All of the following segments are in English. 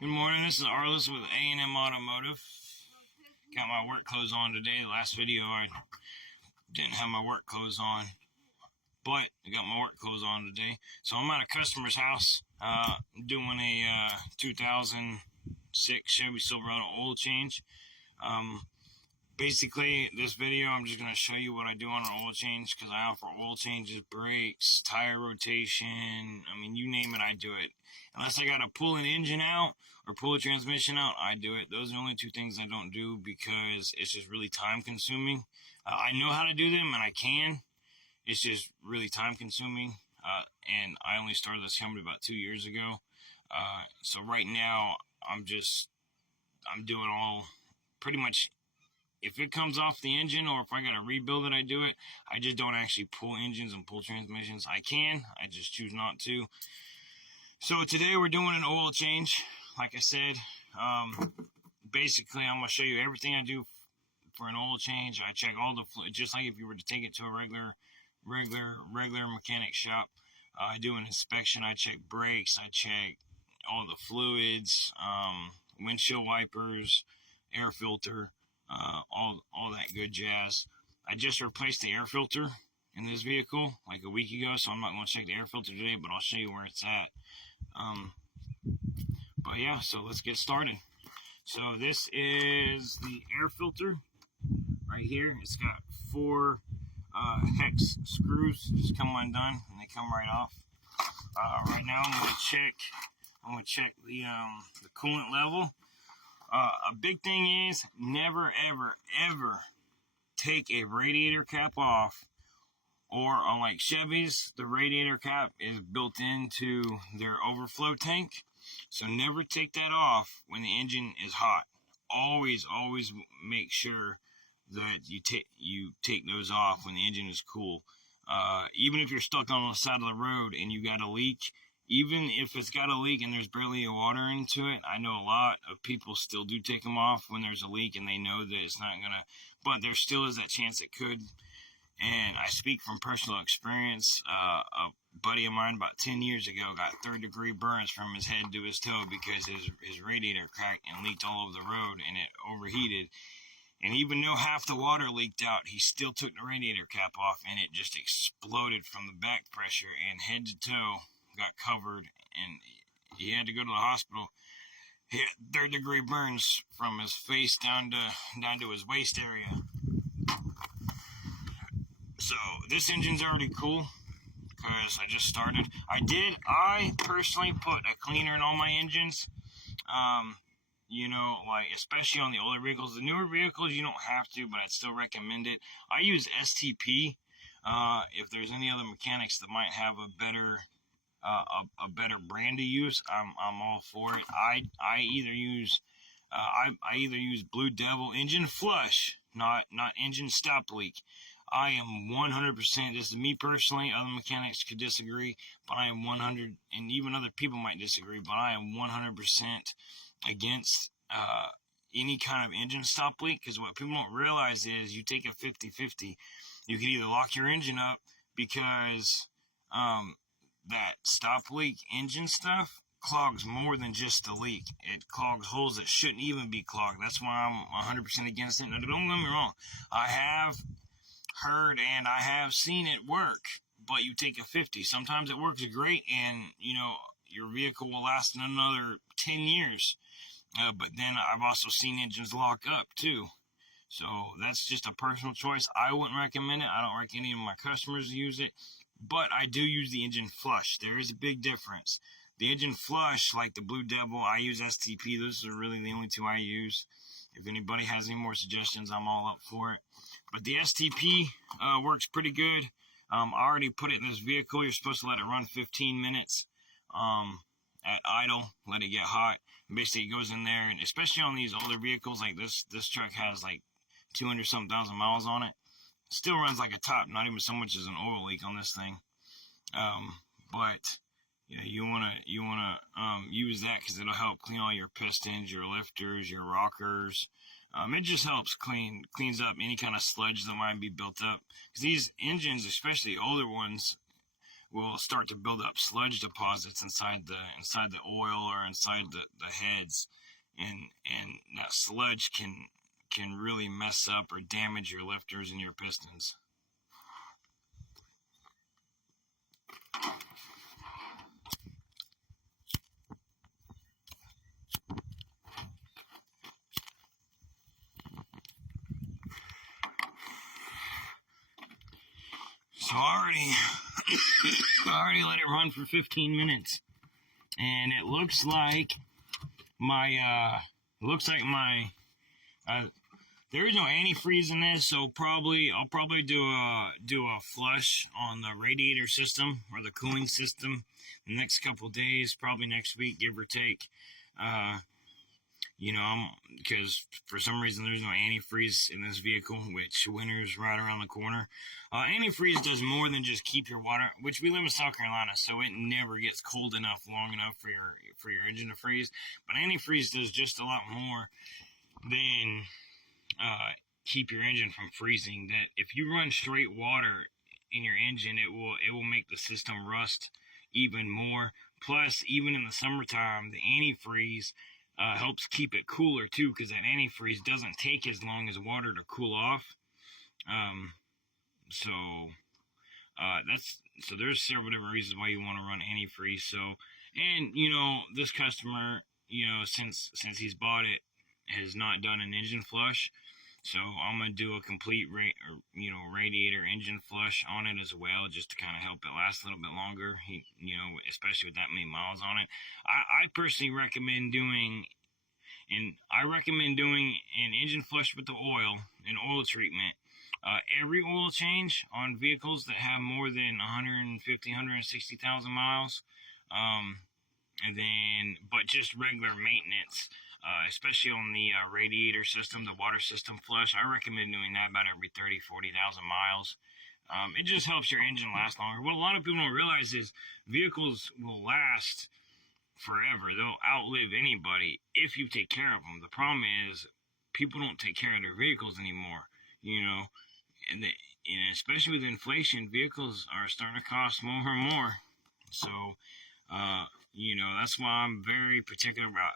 Good morning, this is Arliss with A&M Automotive. Got my work clothes on today. The last video I didn't have my work clothes on, but I got my work clothes on today. So I'm at a customer's house doing a 2006 Chevy Silverado oil change. Basically, this video, I'm just going to show you what I do on an oil change, because I offer oil changes, brakes, tire rotation. I mean, you name it, I do it. Unless I got to pull an engine out or pull a transmission out, I do it. Those are the only two things I don't do because it's just really time consuming. I know how to do them and I can. It's just really time consuming. And I only started this company about 2 years ago. So right now, I'm doing all pretty much. If it comes off the engine or if I got to rebuild it, I do it. I just don't actually pull engines and pull transmissions. I can, I just choose not to. So today we're doing an oil change. Like I said, basically I'm going to show you everything I do for an oil change. I check all the fluid, just like if you were to take it to a regular mechanic shop. I do an inspection. I check brakes. I check all the fluids, windshield wipers, air filter. All that good jazz. I just replaced the air filter in this vehicle like a week ago, so I'm not going to check the air filter today, but I'll show you where it's at. But yeah, so let's get started. So this is the air filter right here. It's got 4 hex screws. Just come undone and they come right off. Right now I'm going to check the coolant level. A big thing is never, ever take a radiator cap off, or unlike Chevy's, the radiator cap is built into their overflow tank. So never take that off when the engine is hot. Always make sure that you take those off when the engine is cool. Even if you're stuck on the side of the road and you got a leak, even if it's got a leak and there's barely a water into it, I know a lot of people still do take them off when there's a leak and they know that it's not going to, but there still is that chance it could. And I speak from personal experience. A buddy of mine about 10 years ago got 3rd-degree burns from his head to his toe because his radiator cracked and leaked all over the road and it overheated. And even though half the water leaked out, he still took the radiator cap off and it just exploded from the back pressure, and head to toe got covered, and he had to go to the hospital. He had 3rd-degree burns from his face down to his waist area. So this engine's already cool because I just started. I personally put a cleaner in all my engines. Like especially on the older vehicles. The newer vehicles you don't have to, but I'd still recommend it. I use STP. If there's any other mechanics that might have a better brand to use, I'm all for it. I either use Blue Devil engine flush, not engine stop leak. I am 100%, this is me personally, other mechanics could disagree, but I am 100, and even other people might disagree, but I am 100% against any kind of engine stop leak, because what people don't realize is you take a 50-50, you can either lock your engine up because that stop leak engine stuff clogs more than just the leak. It clogs holes that shouldn't even be clogged. That's why I'm 100% against it. Now, don't get me wrong. I have heard and I have seen it work, but you take a 50. Sometimes it works great and, your vehicle will last another 10 years. But then I've also seen engines lock up too. So that's just a personal choice. I wouldn't recommend it. I don't recommend any of my customers use it. But I do use the engine flush. There is a big difference. The engine flush, like the Blue Devil, I use STP. Those are really the only two I use. If anybody has any more suggestions, I'm all up for it. But the STP works pretty good. I already put it in this vehicle. You're supposed to let it run 15 minutes at idle. Let it get hot. And basically, it goes in there, and especially on these older vehicles, like this truck has like 200-something thousand miles on it. Still runs like a top, not even so much as an oil leak on this thing. But yeah, you wanna use that because it'll help clean all your pistons, your lifters, your rockers. It just helps cleans up any kind of sludge that might be built up. Because these engines, especially older ones, will start to build up sludge deposits inside the oil or inside the heads, and that sludge can really mess up or damage your lifters and your pistons. So I already let it run for 15 minutes, and it looks like my there is no antifreeze in this, so I'll probably do a flush on the radiator system or the cooling system the next couple days, probably next week, give or take. Because for some reason there's no antifreeze in this vehicle, which winter's right around the corner. Antifreeze does more than just keep your water, which we live in South Carolina, so it never gets cold enough long enough for your engine to freeze. But antifreeze does just a lot more than keep your engine from freezing. That if you run straight water in your engine, it will make the system rust even more. Plus, even in the summertime, the antifreeze helps keep it cooler too, because that antifreeze doesn't take as long as water to cool off. So there's several different reasons why you want to run antifreeze. So, and this customer, since he's bought it, has not done an engine flush. So I'm gonna do a complete radiator engine flush on it as well, just to kind of help it last a little bit longer. Especially with that many miles on it. I personally recommend doing an engine flush with the oil and oil treatment. Every oil change on vehicles that have more than 150, 160,000 miles, but just regular maintenance. Especially on the radiator system, the water system flush, I recommend doing that about every 30, 40,000 miles. It just helps your engine last longer. What a lot of people don't realize is vehicles will last forever. They'll outlive anybody if you take care of them. The problem is people don't take care of their vehicles anymore, and especially with inflation, vehicles are starting to cost more and more. So, that's why I'm very particular about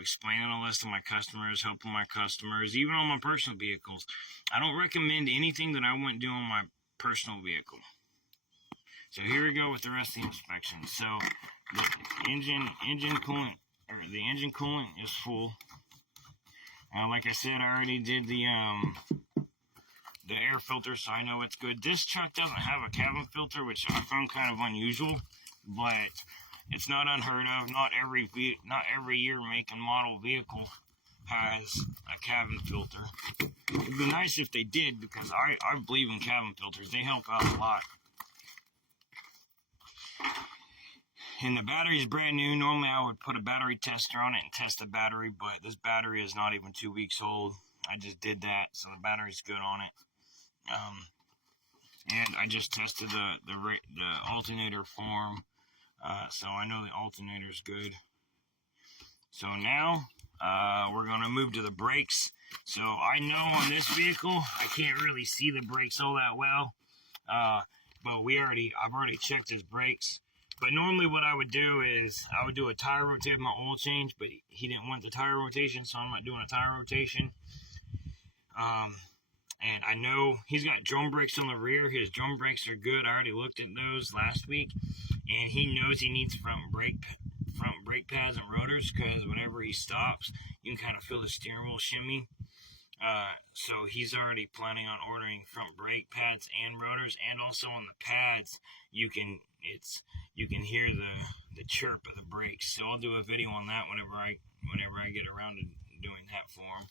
explaining all this to my customers, helping my customers, even on my personal vehicles. I don't recommend anything that I wouldn't do on my personal vehicle. So here we go with the rest of the inspection. So the engine coolant, or the engine coolant is full. Like I said, I already did the air filter, so I know it's good. This truck doesn't have a cabin filter, which I found kind of unusual, but it's not unheard of. Not every year make and model vehicle has a cabin filter. It'd be nice if they did, because I believe in cabin filters. They help out a lot. And the battery is brand new. Normally I would put a battery tester on it and test the battery, but this battery is not even 2 weeks old. I just did that, so the battery's good on it. And I just tested the alternator form. So I know the alternator's good. So now, we're going to move to the brakes. So I know on this vehicle, I can't really see the brakes all that well. But I've already checked his brakes. But normally what I would do is, I would do a tire rotate with my oil change, but he didn't want the tire rotation, so I'm not doing a tire rotation. And I know he's got drum brakes on the rear. His drum brakes are good. I already looked at those last week. And he knows he needs front brake pads and rotors, because whenever he stops, you can kind of feel the steering wheel shimmy. So he's already planning on ordering front brake pads and rotors, and also on the pads you can hear the chirp of the brakes. So I'll do a video on that whenever I get around to doing that for him.